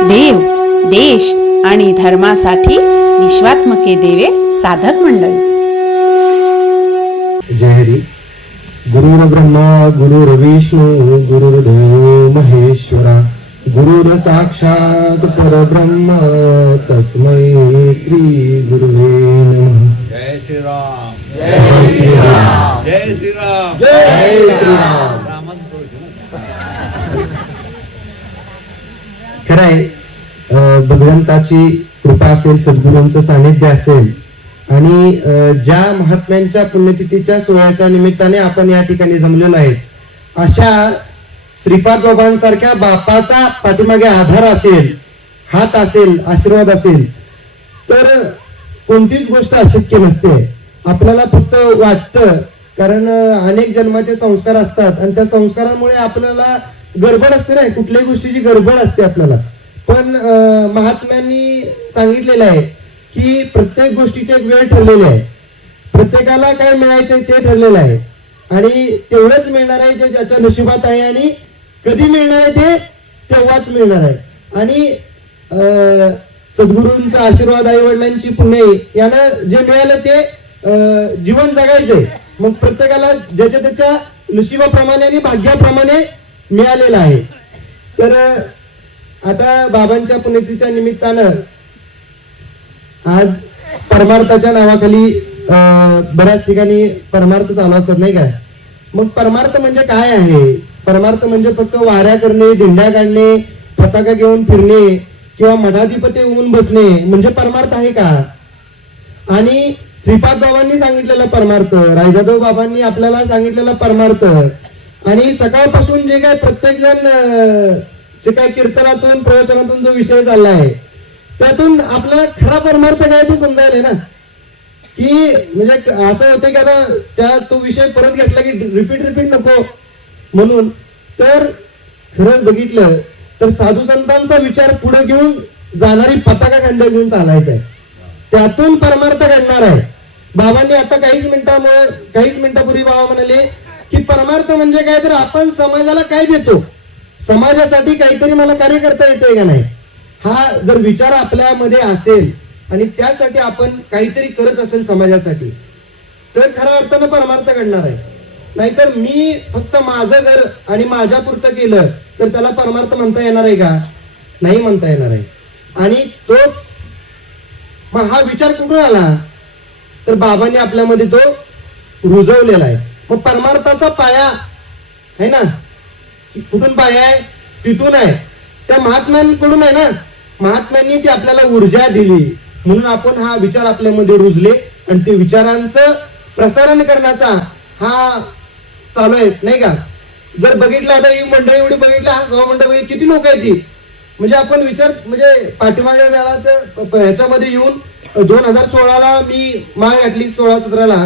देव देश आणि धर्मासाठी विश्वात्मके देवे साधक मंडळी. जय हरी. गुरुर ब्रह्मा गुरुर विष्णू गुरुर्देव महेश्वरा गुरुर साक्षात परब्रह्म तस्मै श्री गुरुवे नमः. जय श्रीराम. जय श्रीराम. जय श्रीराम. जय श्रीराम रामाचं पुरुष आहे ना. खरं आहे भगवंताची कृपा असेल सद्गुरूंचं सानिध्य असेल आणि ज्या महात्म्यांच्या पुण्यतिथीच्या सोहळ्याच्या निमित्ताने आपण या ठिकाणी जमलेलो आहे अशा श्रीपाद बाबांसारख्या बापाचा पाठीमागे आधार असेल हात असेल आशीर्वाद असेल तर कोणतीच गोष्ट अशक्य नसते. आपल्याला फक्त वाटतं कारण अनेक जन्माचे संस्कार असतात आणि त्या संस्कारामुळे आपल्याला गडबड असते ना कुठल्याही गोष्टीची गडबड असते आपल्याला. पण अं, महात्म्यांनी सांगितलेलं आहे की प्रत्येक गोष्टीची एक वेळ ठरलेली आहे. प्रत्येकाला काय मिळायचंय ते ठरलेलं आहे. आणि तेवढंच मिळणार आहे जे ज्याच्या नशिबात आहे आणि कधी मिळणार आहे ते तेव्हाच मिळणार आहे. आणि सद्गुरूंचा आशीर्वाद आई वडिलांची पुण्य यानं जे मिळालं ते अं, जीवन जगायचंय. मग प्रत्येकाला ज्याच्या त्याच्या नशिबाप्रमाणे आणि भाग्याप्रमाणे मिळालेला आहे. तर आता बाबांच्या पुण्यतिथीच्या निमित्तानं आज परमार्थाच्या नावाखाली बऱ्याच ठिकाणी परमार्थ चालू असतात नाही का? मग परमार्थ म्हणजे काय आहे? परमार्थ म्हणजे फक्त वाऱ्या करणे दिंड्या काढणे पताका घेऊन फिरणे किंवा मठाधिपती होऊन बसणे म्हणजे परमार्थ आहे का? आणि श्रीपाद बाबांनी सांगितलेला परमार्थ रायजादव बाबांनी आपल्याला सांगितलेला परमार्थ आणि सकाळपासून जे काय प्रत्येक जण जे काय कीर्तनातून प्रवचनातून जो विषय चालला आहे त्यातून आपला खरा परमार्थ काय तो समजायला ना? की म्हणजे असं होतं की आता त्या तो विषय परत घेतला की रिपीट रिपीट नको म्हणून. तर खरंच बघितलं तर साधू संतांचा विचार पुढे घेऊन जाणारी पताका खांद्या घेऊन चालायचा आहे त्यातून परमार्थ घडणार आहे. बाबांनी आता काहीच मिनिटामुळे काहीच मिनिटापूर्वी बाबा म्हणाले की परमार्थ म्हणजे काय? तर आपण समाजाला काय देतो? समाजासाठी काहीतरी मला कार्य करता येतंय का नाही? हा जर विचार आपल्यामध्ये असेल आणि त्यासाठी आपण काहीतरी करत असेल समाजासाठी तर खऱ्या अर्थानं परमार्थ घडणार आहे. नाहीतर मी फक्त माझं घर आणि माझ्या पुरतं केलं तर त्याला परमार्थ म्हणता येणार आहे का? नाही म्हणता येणार आहे. आणि तोच मग हा विचार कुठून आला? तर बाबांनी आपल्यामध्ये तो रुजवलेला आहे. मग परमार्थाचा पाया आहे ना कुठून पाया आहे? तिथून आहे. त्या महात्म्यांकडून आहे ना महात्म्यांनी ती आपल्याला ऊर्जा दिली. म्हणून आपण हा विचार आपल्यामध्ये रुजले आणि ते विचारांचं प्रसारण करण्याचा हा चालू आहे नाही का? जर बघितलं आता ही मंडळी एवढी बघितलं हा सहा मंडळ किती लोक आहेत ती? म्हणजे आपण विचार म्हणजे पाठीमागे वेळा तर ह्याच्यामध्ये येऊन दोन हजार सोळाला मी माळ घातली सोळा सतराला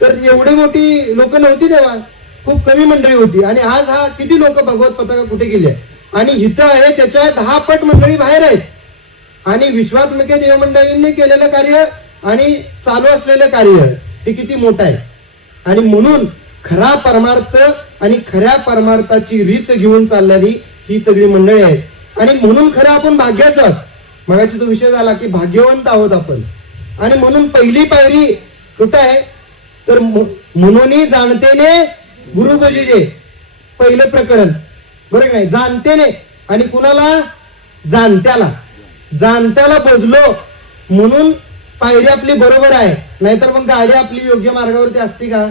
तर एवढी मोठी लोक नव्हती तेव्हा. खूप कमी मंडळी होती. आणि आज हा किती लोक भगवत पताका कुठे गेली? आहे आणि इथं आहे त्याच्या दहा पट मंडळी बाहेर आहेत. आणि विश्वात्मके देवमंडळींनी केलेलं कार्य आणि चालू असलेलं कार्य हे किती मोठं आहे. आणि म्हणून खरा परमार्थ आणि खऱ्या परमार्थाची रीत घेऊन चालणारी ही सगळी मंडळी आहेत. आणि म्हणून खरं आपण भाग्याच आहोत. मगाशी तो विषय झाला की भाग्यवंत आहोत आपण. आणि म्हणून पहिली पायरी कुठं आहे? तर म्हणून जाणतेने गुरु भजीजे पहिलं प्रकरण. बरं का नाही? जाणतेने. आणि कुणाला? जाणत्याला. जाणत्याला बजलो. म्हणून पायरी आपली बरोबर आहे. नाहीतर मग गाडी आपली योग्य मार्गावरती असते का?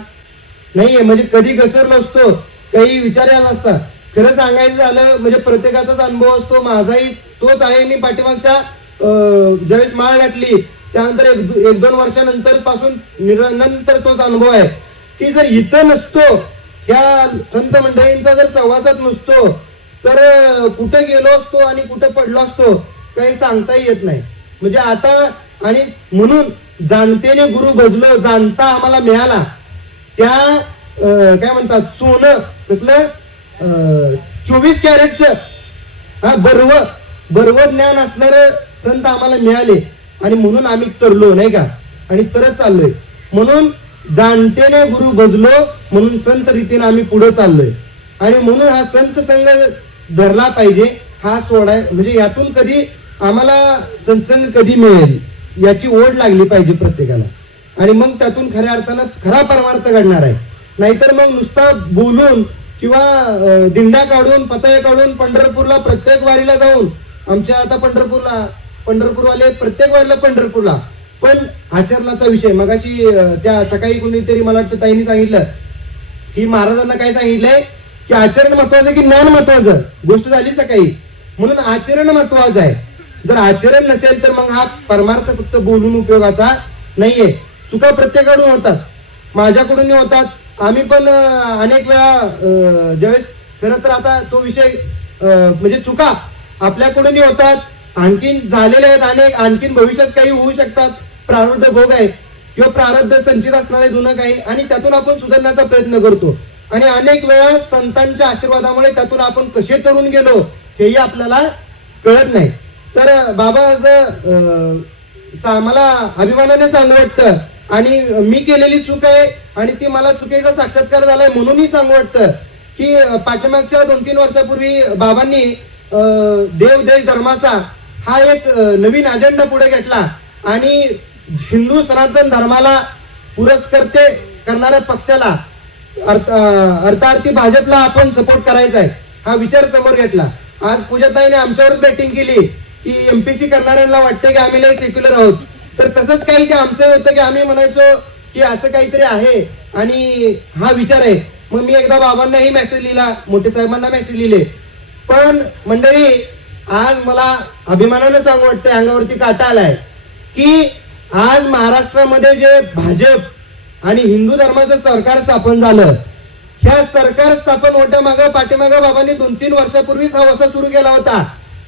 नाहीये. म्हणजे कधी घसरलो असतो काही विचार यायला नसता. खरं सांगायचं झालं म्हणजे प्रत्येकाचाच अनुभव असतो. माझाही तोच आहे. मी पाठीमागच्या ज्यावेळेस माळ घातली त्यानंतर एक एक दोन वर्षानंतरपासून निरनंतर तोच अनुभव आहे. की जर इथं नसतो या संत मंडळींचा जर सहवासात नसतो तर कुठं कुठे गेलो असतो आणि कुठे पडलो असतो काही सांगता येत नाही. म्हणजे आता आणि म्हणून जाणतेने गुरु भजलो जाणता आम्हाला मिळाला. त्या अं, काय म्हणतात सोनं कसलं चोवीस कॅरेटचं हा बर्व बर्व ज्ञान असणार संत आम्हाला मिळाले. आणि म्हणून आम्ही तरलो नाही का? आणि तरच चाललोय. म्हणून जाणतेने गुरु भजलो म्हणून संत रीतीने आम्ही पुढे चाललोय. आणि म्हणून हा संत संघ धरला पाहिजे हा सोडाय म्हणजे यातून कधी आम्हाला सत्संग कधी मिळेल याची ओढ लागली पाहिजे प्रत्येकाला. आणि मग त्यातून खऱ्या अर्थानं खरा परमार्थ घडणार आहे. नाहीतर मग नुसता बोलून किंवा दिंडा दिंड्या काढून पताया काढून पंढरपूरला प्रत्येक वारीला जाऊन आमच्या आता पंढरपूरला पंढरपूरवाले प्रत्येक वेळेला पंढरपूरला. पण आचरणाचा विषय मगाशी त्या सकाळी कोणीतरी मला वाटतं ताईंनी सांगितलं. की महाराजांना काय सांगितलंय? की आचरण महत्वाचं की ज्ञान महत्वाचं? गोष्ट झाली सकाळी. म्हणून आचरण महत्वाचं आहे. जर आचरण नसेल तर मग हा परमार्थ फक्त बोलून उपयोगाचा नाहीये. चुका प्रत्येकाकडून होतात. माझ्याकडून होतात. आम्ही पण अनेक वेळा ज्यावेळेस खरं तर आता तो विषय म्हणजे चुका आपल्याकडूनही होतात. आणखीन झालेले आहेत अनेक आणखीन भविष्यात काही होऊ शकतात. प्रारब्ध भोग आहे किंवा प्रारब्ध संचित असणारे जुनं काही. आणि त्यातून आपण सुधारण्याचा प्रयत्न करतो. आणि अनेक वेळा संतांच्या आशीर्वादामुळे त्यातून आपण कसे तरुण गेलो हेही आपल्याला कळत नाही. तर बाबा असं सा- मला अभिमानाने सांगू वाटतं. आणि मी केलेली चूक आहे. आणि ती मला चुकीचा साक्षात्कार झालाय म्हणूनही सांगू वाटतं. की पाठीमागच्या दोन तीन वर्षापूर्वी बाबांनी देव देश धर्माचा हा एक नवीन अजेंडा पुढे घेतला. आणि हिंदू सनातन धर्माला पुरस्कर्ते करणाऱ्या पक्षाला अर्थ अर्थार्थी भाजपला आपण सपोर्ट करायचा आहे हा विचार समोर घेतला. आज पूजाताईने आमच्यावरच बेटिंग केली की एमपीसी करणाऱ्यांना वाटते की आम्ही लई सेक्युलर आहोत. तर तसंच काही ते आमचं होतं की आम्ही म्हणायचो की असं काहीतरी आहे आणि हा विचार आहे. मग मी एकदा बाबांनाही मेसेज लिहिला मोठे साहेबांना मेसेज लिहिले. पण मंडळी आज मला अभिमानानं सांगू वाटतं अंगावरती काटा आलाय की आज महाराष्ट्रामध्ये जे भाजप आणि हिंदू धर्माचं सरकार स्थापन झालं ह्या सरकार स्थापन होत्या मागं पाठीमागं बाबांनी दोन तीन वर्षापूर्वीच हा वसा सुरू केला होता.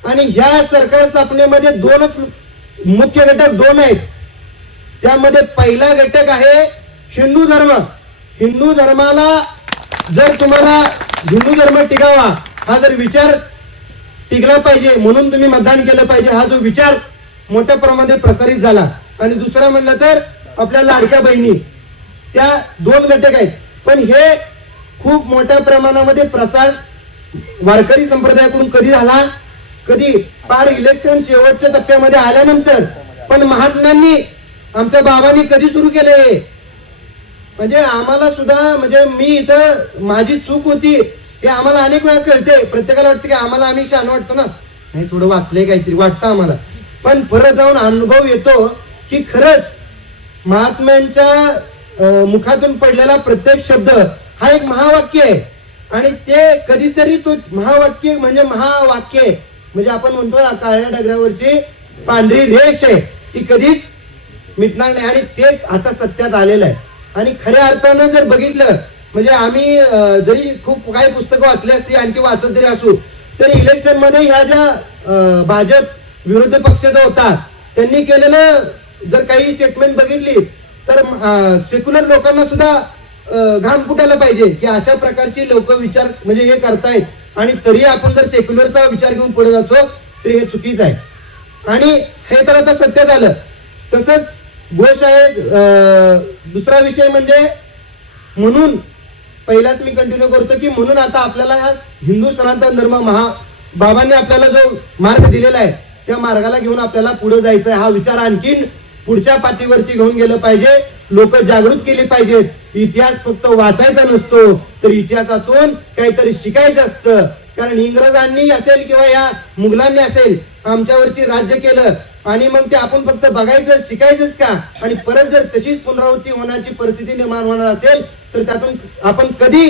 आणि ह्या सरकार स्थापनेमध्ये दोनच मुख्य घटक दोन आहेत. त्यामध्ये पहिला घटक आहे हिंदू धर्म. हिंदू धर्माला जर तुम्हाला हिंदू धर्म टिकावा हा जर विचार टिकला पाहिजे म्हणून तुम्ही मतदान केलं पाहिजे हा जो विचार मोठ्या प्रमाणात प्रसारित झाला. आणि दुसरा म्हणलं तर आपल्या लाडक्या बहिणी त्या दोन घटक आहेत. पण हे खूप मोठ्या प्रमाणामध्ये प्रसार वारकरी संप्रदायाकडून कधी झाला? कधी पार इलेक्शन शेवटच्या टप्प्यामध्ये आल्यानंतर. पण महात्म्यांनी आमच्या बाबांनी कधी सुरू केले हे? म्हणजे आम्हाला सुद्धा म्हणजे मी इथं माझी चूक होती. हे आम्हाला अनेक वेळा कळते प्रत्येकाला वाटतं की आम्हाला आम्ही शान वाटतो ना. नाही थोडं वाचलंय काहीतरी वाटतं आम्हाला. पण परत जाऊन अनुभव येतो की खरंच महात्म्यांच्या मुखातून पडलेला प्रत्येक शब्द हा एक महावाक्य आहे. आणि ते कधीतरी तो महावाक्य म्हणजे महावाक्य आहे. म्हणजे आपण म्हणतो ना काळ्या डगऱ्यावरची पांढरी रेष आहे. ती कधीच मिटणार नाही. आणि ते आता सत्यात आलेलं आहे. आणि खऱ्या अर्थानं जर बघितलं म्हणजे आम्ही जरी खूप काही पुस्तकं वाचली असती आणखी वाचत जरी असू तरी इलेक्शनमध्ये ह्या ज्या भाजप विरोधी पक्ष जो होता त्यांनी केलेलं जर काही स्टेटमेंट बघितली तर सेक्युलर लोकांना सुद्धा घाम फुटायला पाहिजे की अशा प्रकारची लोक विचार म्हणजे हे करतायत. आणि तरी आपण जर सेक्युलरचा विचार घेऊन पुढे जातो तरी हे चुकीचं आहे. आणि हे तर आता सत्य झालं. तसंच गोशाळेत आहे दुसरा विषय म्हणजे म्हणून पहिलाच मी कंटिन्यू करतो की म्हणून आता आपल्याला हा हिंदू सनातन धर्म महा बाबांनी आपल्याला जो मार्ग दिलेला आहे त्या मार्गाला घेऊन आपल्याला पुढे जायचं आहे. हा विचार आणखीन पुढच्या पातळीवरती घेऊन गेलं पाहिजे. लोक जागृत केली पाहिजेत. इतिहास फक्त वाचायचा नसतो तर इतिहासातून काहीतरी शिकायचं असतं. कारण इंग्रजांनी असेल किंवा या मुघलांनी असेल आमच्यावरची राज्य केलं आणि मग ते आपण फक्त बघायचं शिकायचंच का? आणि परत जर तशीच पुनरावृत्ती होण्याची परिस्थिती निर्माण होणार असेल तर त्यातून आपण कधी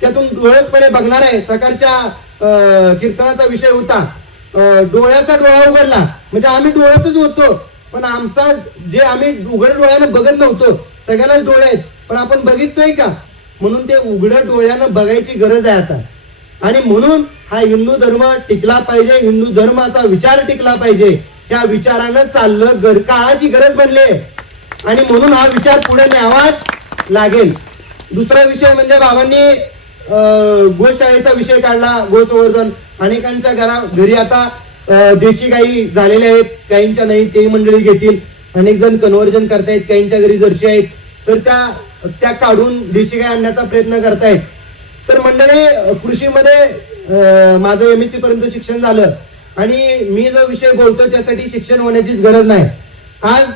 त्यातून डोळसपणे बघणार आहे. सकाळच्या कीर्तनाचा विषय होता. डोळ्याचा डोळा उघडला. म्हणजे आम्ही डोळ्यातच होतो. पण आमचा जे आम्ही उघड डोळ्यानं बघत नव्हतो सगळ्यांनाच डोळे आहेत. पण आपण बघितलोय का? म्हणून ते उघड्या डोळ्यानं बघायची गरज आहे आता. आणि म्हणून हा हिंदू धर्म टिकला पाहिजे हिंदू धर्माचा विचार टिकला पाहिजे. त्या विचारानं चाललं गर काळाची गरज बनली. आहे. आणि म्हणून हा विचार पुढे न्यावाच लागेल. दुसरा विषय म्हणजे बाबांनी अं, गोशाळेचा विषय काढला गोसंवर्धन. अनेकांच्या घरा घरी आता देशी गायी झालेल्या आहेत. काहींच्या नाही ते मंडळी घेतील. अनेक जण कन्व्हर्जन करतायत काहींच्या घरी जर्शी आहेत. तर त्या त्या काढून देशी गाय आणण्याचा प्रयत्न करतायत. तर मंडळी कृषीमध्ये माझं एम एस सी पर्यंत शिक्षण झालं. आणि मी जो विषय बोलतोय त्यासाठी शिक्षण होण्याचीच गरज नाही. आज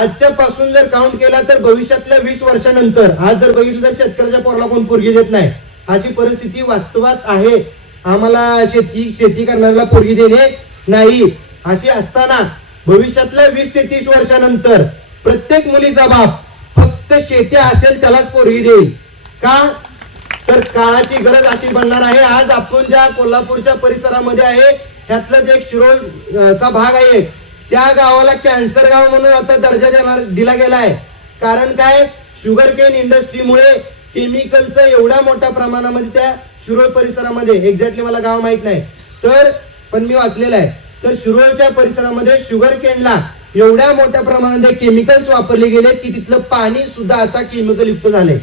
आजच्या पासून जर काउंट केला तर भविष्यातल्या वीस वर्षानंतर आज जर बघितलं तर शेतकऱ्याच्या पोराला कोण पोरगी देत नाही. अशी परिस्थिती वास्तवात आहे. आम्हाला शेती शेती करणाऱ्याला पोरगी देणे नाही. अशी असताना भविष्यातल्या वीस ते तीस वर्षानंतर प्रत्येक मुलीचा बाप फक्त शेती असेल त्यालाच पोरगी देईल. का? तर काळाची गरज अशी बनणार आहे. आज आपण ज्या कोल्हापूरच्या परिसरामध्ये आहे त्यातलंच एक शिरोळ चा भाग आहे. त्या गावाला कॅन्सर गाव म्हणून आता दर्जा देणार दिला गेला आहे कारण काय? शुगर केन इंडस्ट्रीमुळे केमिकलचं एवढ्या मोठ्या प्रमाणामध्ये त्या शिरोळ परिसरामध्ये एक्झॅक्टली मला गाव माहीत नाही. तर पण मी वाचलेलं आहे. तर शिरोळच्या परिसरामध्ये शुगर केनला एवढ्या मोठ्या प्रमाणामध्ये केमिकल्स वापरले गेले की तिथलं पाणी सुद्धा आता केमिकल युक्त झालंय.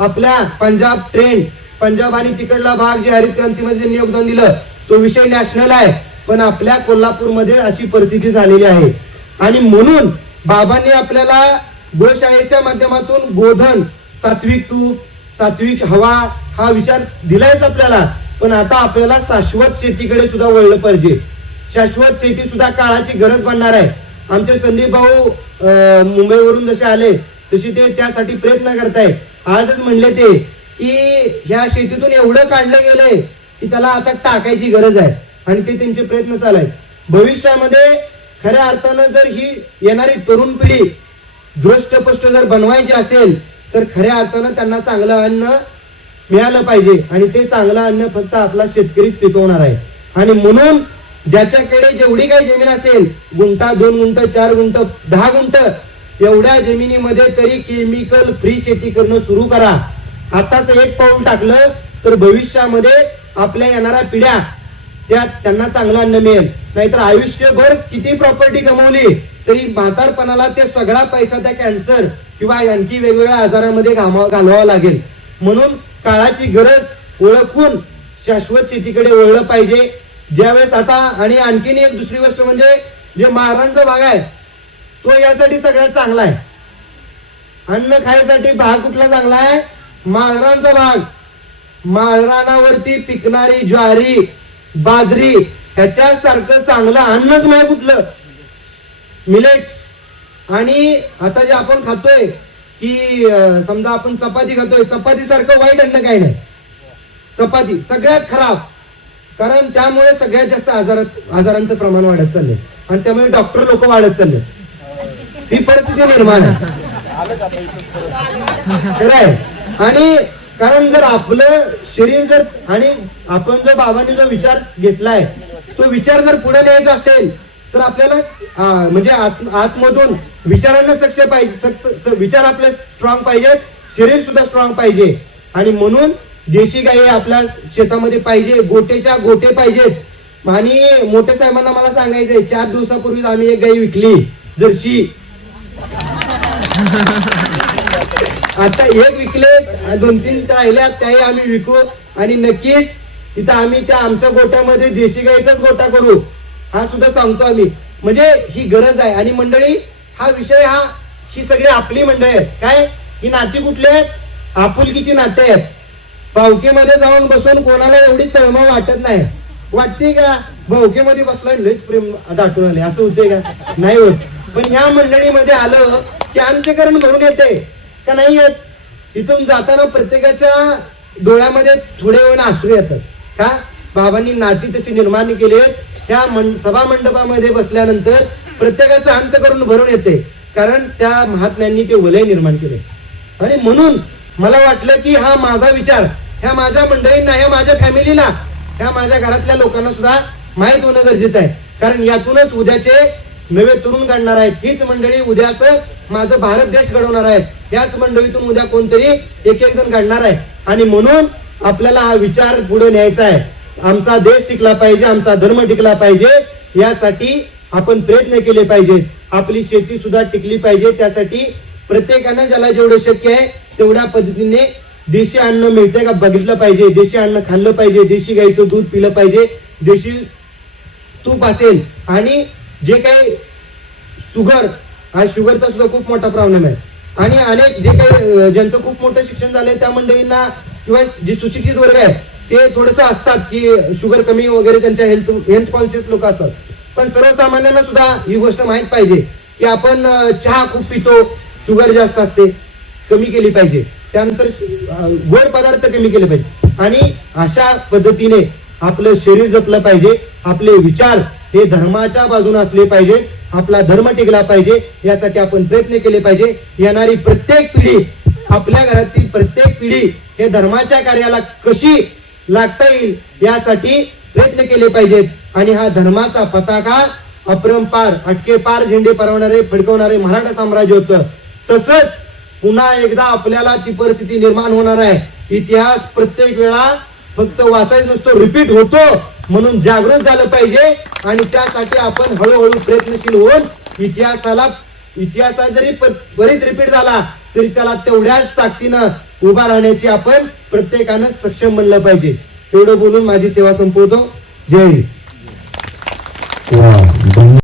आपल्या पंजाब ट्रेंड पंजाब आणि तिकडला भाग जे हरित क्रांतीमध्ये योगदान दिलं तो विषय नॅशनल आहे. पण आपल्या कोल्हापूरमध्ये अशी परिस्थिती झालेली आहे. आणि म्हणून बाबांनी आपल्याला गोशाळेच्या माध्यमातून गोधन सात्विक तूप सात्विक हवा हा विचार दिलायच आपल्याला. पण आता आपल्याला शाश्वत शेतीकडे सुद्धा वळलं पाहिजे. शाश्वत शेती सुद्धा काळाची गरज बनणार आहे. आमचे संदीप भाऊ मुंबईवरून जसे आले तसे ते त्यासाठी प्रयत्न करतायत. आजच म्हणले ते की ह्या शेतीतून एवढं काढलं गेलंय की त्याला आता टाकायची गरज आहे. आणि ते त्यांचे प्रयत्न चालू आहेत भविष्यामध्ये खऱ्या अर्थानं जर ही येणारी तरुण पिढी दृष्टपष्ट जर बनवायची असेल तर खऱ्या अर्थानं त्यांना चांगलं अन्न मिळालं पाहिजे. आणि ते चांगलं अन्न फक्त आपला शेतकरीच पिकवणार आहे. आणि म्हणून ज्याच्याकडे जेवढी काही जमीन असेल गुंठा दोन गुंठ चार गुंठ दहा गुंठ एवढ्या जमिनीमध्ये तरी केमिकल फ्री शेती करणं सुरू करा. आताच एक पाऊल टाकलं तर भविष्यामध्ये आपल्या येणाऱ्या पिढ्या त्या त्यांना चांगलं अन्न मिळेल. नाहीतर आयुष्यभर किती प्रॉपर्टी कमवली तरी म्हातारपणाला ते सगळा पैसा त्या कॅन्सर किंवा आणखी वेगवेगळ्या आजारामध्ये घालवावा लागेल. म्हणून काळाची गरज ओळखून शाश्वत शेतीकडे वळलं पाहिजे. ज्यावेळेस आता आणि आणखीन एक दुसरी गोष्ट म्हणजे जे महाराजांचा भाग आहे तो यासाठी सगळ्यात चांगला आहे. अन्न खायसाठी भाग कुठला चांगला आहे? माळरांचा भाग. माळरानावरती पिकणारी ज्वारी बाजरी ह्याच्यासारखं चांगलं अन्नच नाही कुठलं. मिलेट्स आणि आता जे आपण खातोय की समजा आपण चपाती खातोय चपाती सारखं वाईट अन्न काही नाही. चपाती सगळ्यात खराब. कारण त्यामुळे सगळ्यात जास्त आजार आजारांचं प्रमाण वाढत चाललंय. आणि त्यामुळे डॉक्टर लोक वाढत चालले ही परिस्थिती निर्माण आहे. आहे. आणि कारण जर आपलं शरीर जर आणि आपण जर बाबांनी जो विचार घेतलाय तो विचार जर पुढे न्यायचा असेल तर आपल्याला म्हणजे आत- आतमधून विचारांना सक्ष पाहिजे सक्त- विचार आपले स्ट्रॉंग पाहिजेत शरीर सुद्धा स्ट्रॉंग पाहिजे. आणि म्हणून देशी गाई आपल्या शेतामध्ये पाहिजे गोटेच्या गोटे पाहिजेत. आणि मोठ्या साहेबांना मला सांगायचंय चार दिवसापूर्वीच आम्ही एक गाई विकली जर्शी. आता एक विकले दोन तीन राहिल्या त्याही आम्ही विकू. आणि नक्कीच तिथं आम्ही त्या आमच्या गोट्यामध्ये देशी गाईचाच गोटा करू. हा सुद्धा सांगतो आम्ही. म्हणजे ही गरज आहे. आणि मंडळी हा विषय हा ही सगळी आपली मंडळी आहेत. काय? ही नाती कुठली आहेत? आपुलकीची नाते आहेत. भावकीमध्ये जाऊन बसून कोणाला एवढी तळमळ वाटत नाही. वाटते का? भावकीमध्ये बसला लयच प्रेम दाटून आले. असं होते का? नाही होत. पण ह्या मंडळीमध्ये आलं की अंत्यकरण भरून येते. का नाही येत? इथून जाताना प्रत्येकाच्या डोळ्यामध्ये थोडे वेळ आसरू येतात. का? बाबांनी नाती तशी निर्माण केली ह्या मं- सभा मंडपामध्ये बसल्यानंतर प्रत्येकाचं अंतकरण भरून येते. कारण त्या महात्म्यांनी ते वलय निर्माण केले. आणि म्हणून मला वाटलं की हा माझा विचार ह्या माझ्या मंडळींना ह्या माझ्या फॅमिलीला ह्या माझ्या घरातल्या लोकांना सुद्धा माहीत होणं गरजेचं आहे. कारण यातूनच उद्याचे नवे तरुण काढणार आहेत. हीच मंडळी उद्याचं माझा भारत देश घडवणार आहे. याच मंडळीतून उद्या कोणतरी एक एक जण घडणार आहे. आणि म्हणून आपल्याला हा विचार पुढे न्यायचा आहे. आमचा देश टिकला पाहिजे आमचा धर्म टिकला पाहिजे यासाठी आपण प्रयत्न केले पाहिजे. आपली शेती सुद्धा टिकली पाहिजे त्यासाठी प्रत्येकानं ज्याला जेवढं शक्य आहे तेवढ्या पद्धतीने देशी अन्न मिळते का बघितलं पाहिजे देशी अन्न खाल्लं पाहिजे देशी गाईचं दूध पिलं पाहिजे देशी तूप असेल. आणि जे काही शुगर हा शुगरचा सुद्धा खूप मोठा प्रॉब्लेम आहे. आणि अनेक जे काही ज्यांचं खूप मोठं शिक्षण झालंय त्या मंडळींना किंवा जे सुशिक्षित वर्ग आहेत ते थोडस असतात की शुगर कमी वगैरे त्यांच्या हेल्थ हेल्थ कॉन्शियस लोक असतात. पण सर्वसामान्यांना सुद्धा ही गोष्ट माहीत पाहिजे की आपण चहा खूप पितो शुगर जास्त असते कमी केली पाहिजे. त्यानंतर गोड पदार्थ कमी केले पाहिजे. आणि अशा पद्धतीने आपलं शरीर जपलं पाहिजे आपले विचार हे धर्माच्या बाजूने असले पाहिजे आपला धर्म टिकला पाहिजे यासाठी आपण प्रयत्न केले पाहिजे. येणारी प्रत्येक पिढी आपल्या घरातील प्रत्येक पिढी हे धर्माच्या कार्याला कशी लागता येईल यासाठी प्रयत्न केले पाहिजेत आणि हा धर्माचा पताका अपरंपार अटके पार झेंडे परवणारे फडकवणारे मराठा साम्राज्य होतं. तसंच पुन्हा एकदा आपल्याला ती परिस्थिती निर्माण होणार आहे. इतिहास प्रत्येक वेळा फक्त वाचायचं नसतो रिपीट होतो. म्हणून जागृत झालं पाहिजे. आणि त्यासाठी आपण हळूहळू प्रयत्नशील होऊन इतिहासाला इतिहासात जरी प- बरीच रिपीट झाला तरी त्याला तेवढ्याच ताकदीनं उभा राहण्याची आपण प्रत्येकानं सक्षम बनलं पाहिजे. एवढं बोलून माझी सेवा संपवतो. जय हिंद.